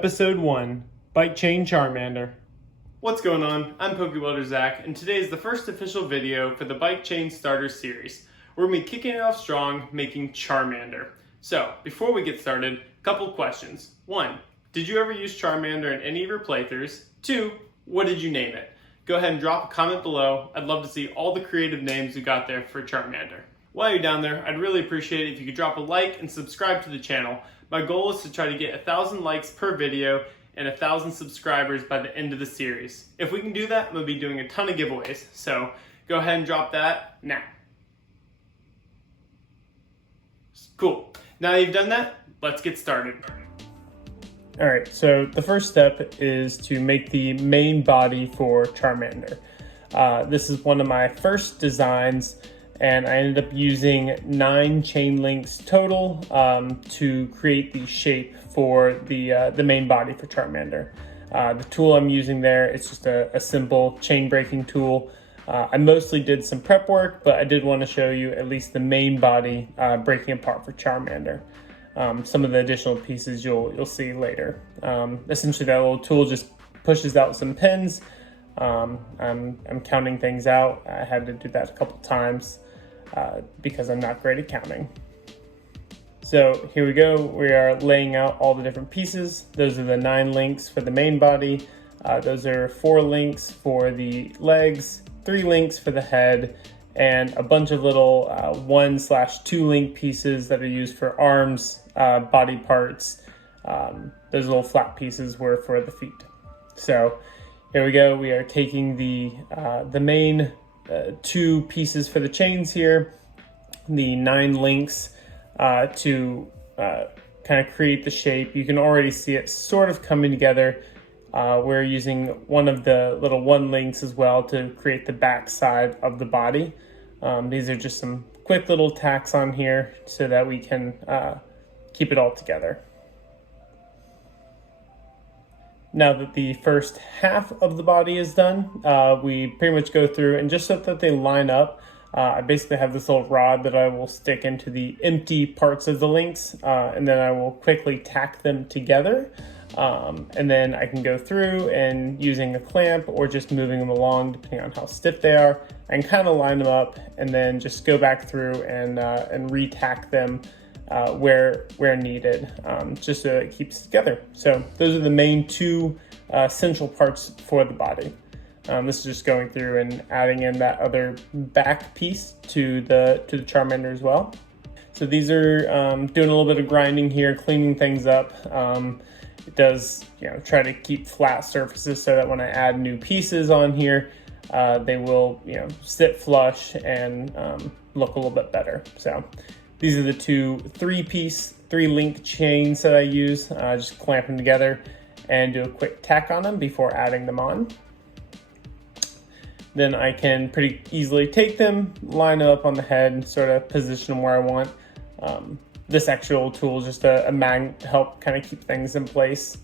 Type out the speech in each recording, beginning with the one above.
Episode 1, Bike Chain Charmander. What's going on? I'm PokeWelder Zach, and today is the first official video for the Bike Chain Starter Series. We're going to be kicking it off strong, making Charmander. So, before we get started, a couple questions. 1, did you ever use Charmander in any of your playthroughs? 2, what did you name it? Go ahead and drop a comment below. I'd love to see all the creative names you got there for Charmander. While you're down there, I'd really appreciate it if you could drop a like and subscribe to the channel. My goal is to try to get 1,000 likes per video and 1,000 subscribers by the end of the series. If we can do that, I'm going to be doing a ton of giveaways. So go ahead and drop that now. Cool. Now that you've done that, let's get started. Alright, so the first step is to make the main body for Charmander. This is one of my first designs, and I ended up using 9 chain links total to create the shape for the main body for Charmander. The tool I'm using there, it's just a simple chain breaking tool. I mostly did some prep work, but I did want to show you at least the main body breaking apart for Charmander. Some of the additional pieces you'll see later. Essentially that little tool just pushes out some pins. I'm counting things out. I had to do that a couple times because I'm not great at counting. So here we go. We are laying out all the different pieces. Those are the 9 links for the main body. Those are 4 links for the legs, 3 links for the head, and a bunch of little 1/2 link pieces that are used for arms, body parts. Those little flat pieces were for the feet. So here we go. We are taking the main 2 pieces for the chains here, the 9 links to kind of create the shape. You can already see it sort of coming together. We're using one of the little 1 links as well to create the back side of the body. These are just some quick little tacks on here so that we can keep it all together. Now that the first half of the body is done, we pretty much go through and just so that they line up, I basically have this little rod that I will stick into the empty parts of the links, and then I will quickly tack them together. And then I can go through and using a clamp or just moving them along depending on how stiff they are, and kind of line them up and then just go back through and re-tack them where needed, just so it keeps together. So those are the main 2 central parts for the body. This is just going through and adding in that other back piece to the Charmander as well. So these are doing a little bit of grinding here, cleaning things up. It does, try to keep flat surfaces so that when I add new pieces on here, they will, sit flush and look a little bit better. So these are the 3 link chains that I use. Just clamp them together and do a quick tack on them before adding them on. Then I can pretty easily take them, line them up on the head, and sort of position them where I want. This actual tool is just a magnet to help kind of keep things in place.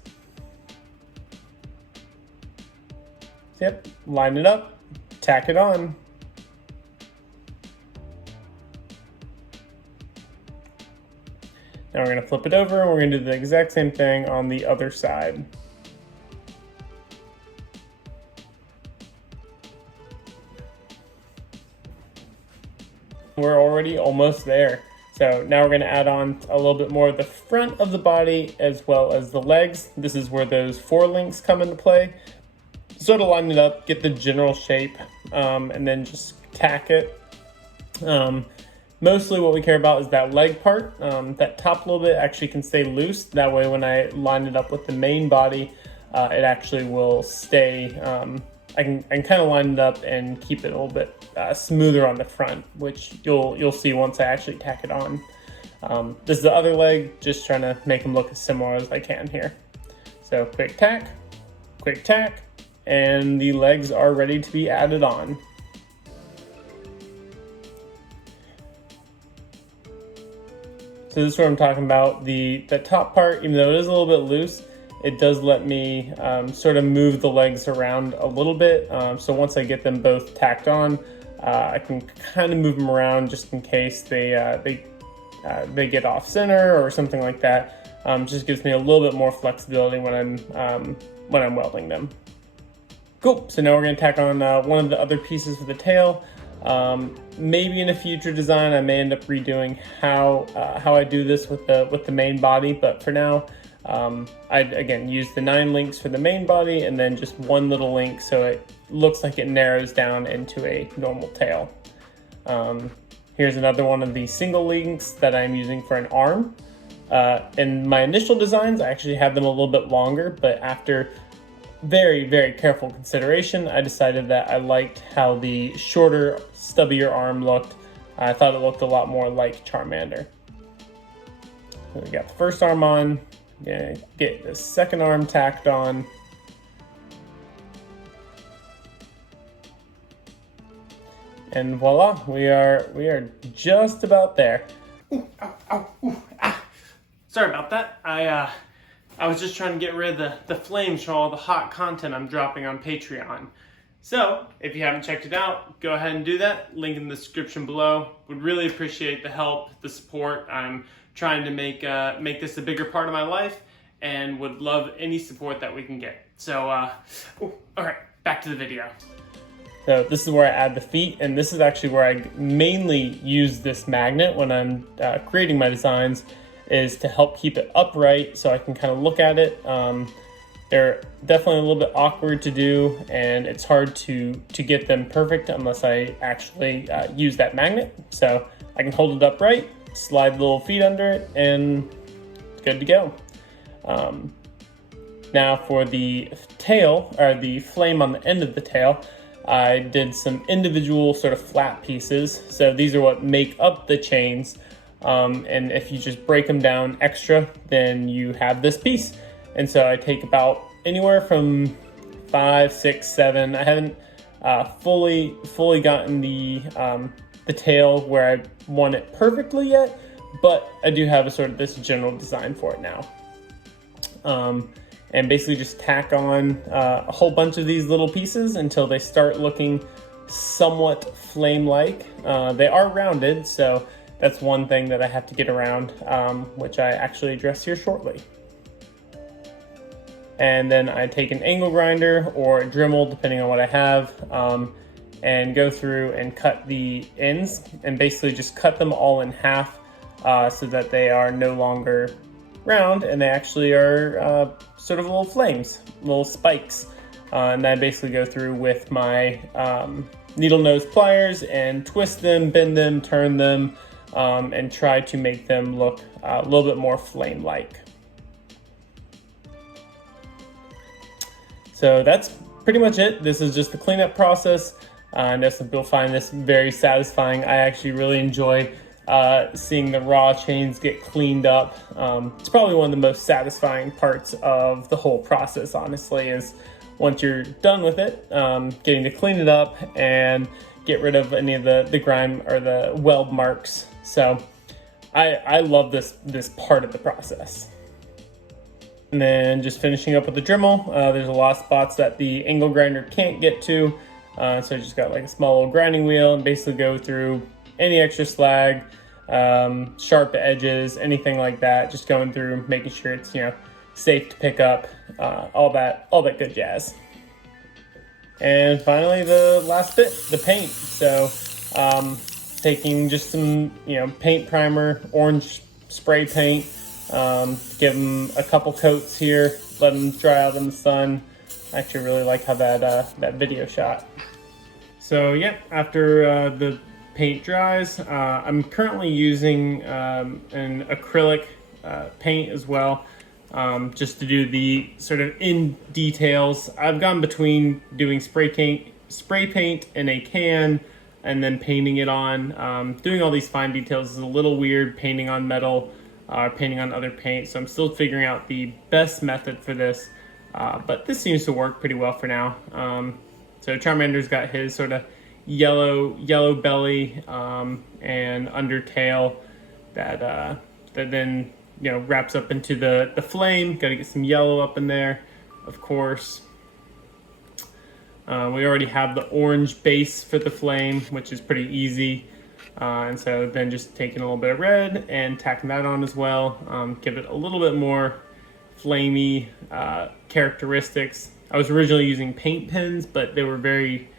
Yep, line it up, tack it on. Now we're going to flip it over and we're going to do the exact same thing on the other side. We're already almost there. So now we're going to add on a little bit more of the front of the body as well as the legs. This is where those 4 links come into play. Sort of line it up, get the general shape, and then just tack it. Mostly what we care about is that leg part. That top little bit actually can stay loose. That way when I line it up with the main body, it actually will stay. I can kind of line it up and keep it a little bit smoother on the front, which you'll see once I actually tack it on. This is the other leg, just trying to make them look as similar as I can here. So quick tack, and the legs are ready to be added on. So this is what I'm talking about. The top part, even though it is a little bit loose, it does let me sort of move the legs around a little bit. So once I get them both tacked on, I can kind of move them around just in case they get off center or something like that. Just gives me a little bit more flexibility when I'm welding them. Cool, so now we're gonna tack on one of the other pieces for the tail. Maybe in a future design I may end up redoing how I do this with the main body, but for now I again use the 9 links for the main body and then just one little link so it looks like it narrows down into a normal tail. Here's another one of the single links that I'm using for an arm. In my initial designs I actually had them a little bit longer, but after very careful consideration I decided that I liked how the shorter, stubbier arm looked. I thought it looked a lot more like Charmander. So we got the first arm on, gonna get the second arm tacked on. And voila, we are just about there. Ooh, ow, ow, ooh, ah. Sorry about that. I was just trying to get rid of the flames from all the hot content I'm dropping on Patreon. So, if you haven't checked it out, go ahead and do that. Link in the description below. Would really appreciate the help, the support. I'm trying to make this a bigger part of my life and would love any support that we can get. So, all right, back to the video. So this is where I add the feet, and this is actually where I mainly use this magnet when I'm creating my designs, is to help keep it upright so I can kind of look at it. They're definitely a little bit awkward to do, and it's hard to get them perfect unless I actually use that magnet. So I can hold it upright, slide the little feet under it, and it's good to go. Now for the tail, or the flame on the end of the tail, I did some individual sort of flat pieces. So these are what make up the chains. And if you just break them down extra, then you have this piece. And so I take about anywhere from 5, 6, 7. I haven't fully gotten the tail where I want it perfectly yet, but I do have a sort of this general design for it now. And basically just tack on a whole bunch of these little pieces until they start looking somewhat flame-like. They are rounded, so that's one thing that I have to get around, which I actually address here shortly. And then I take an angle grinder or a Dremel, depending on what I have, and go through and cut the ends, and basically just cut them all in half so that they are no longer round and they actually are sort of little flames, little spikes. And I basically go through with my needle nose pliers and twist them, bend them, turn them, and try to make them look a little bit more flame-like. So that's pretty much it. This is just the cleanup process. I know some people find this very satisfying. I actually really enjoy seeing the raw chains get cleaned up. It's probably one of the most satisfying parts of the whole process, honestly, is once you're done with it, getting to clean it up and get rid of any of the grime or the weld marks. So I love this part of the process. And then just finishing up with the Dremel, there's a lot of spots that the angle grinder can't get to. So I just got like a small little grinding wheel and basically go through any extra slag, sharp edges, anything like that, just going through, making sure it's, safe to pick up, all that good jazz. And finally, the last bit, the paint. So taking just some, paint primer, orange spray paint, give them a couple coats here, let them dry out in the sun. I actually really like how that video shot. So yeah, after the paint dries, I'm currently using an acrylic paint as well, just to do the sort of in details. I've gone between doing spray paint in a can and then painting it on. Doing all these fine details is a little weird, painting on metal, painting on other paint, so I'm still figuring out the best method for this, but this seems to work pretty well for now. So Charmander's got his sort of yellow belly and undertail that then wraps up into the flame. Got to get some yellow up in there, of course. We already have the orange base for the flame, which is pretty easy. And so then just taking a little bit of red and tacking that on as well. Give it a little bit more flamey characteristics. I was originally using paint pens, but they were very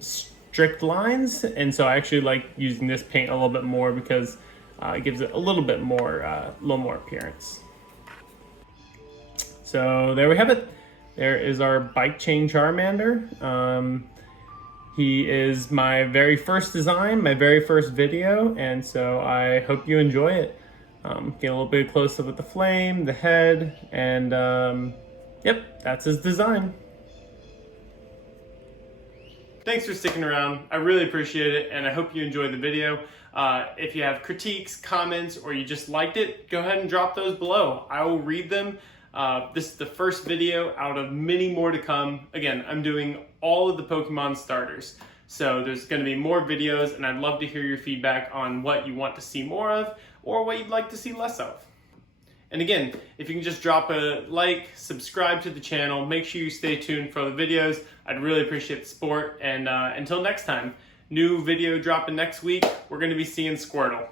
strict lines, and so I actually like using this paint a little bit more because it gives it a little more appearance. So there we have it. There is our bike chain Charmander. He is my very first design, my very first video, and so I hope you enjoy it. Get a little bit closer with the flame, the head, and yep, that's his design. Thanks for sticking around. I really appreciate it, and I hope you enjoyed the video. If you have critiques, comments, or you just liked it, go ahead and drop those below. I will read them. This is the first video out of many more to come. Again, I'm doing all of the Pokemon starters. So there's going to be more videos, and I'd love to hear your feedback on what you want to see more of or what you'd like to see less of. And again, if you can just drop a like, subscribe to the channel, make sure you stay tuned for the videos. I'd really appreciate the support. And until next time, new video dropping next week, we're going to be seeing Squirtle.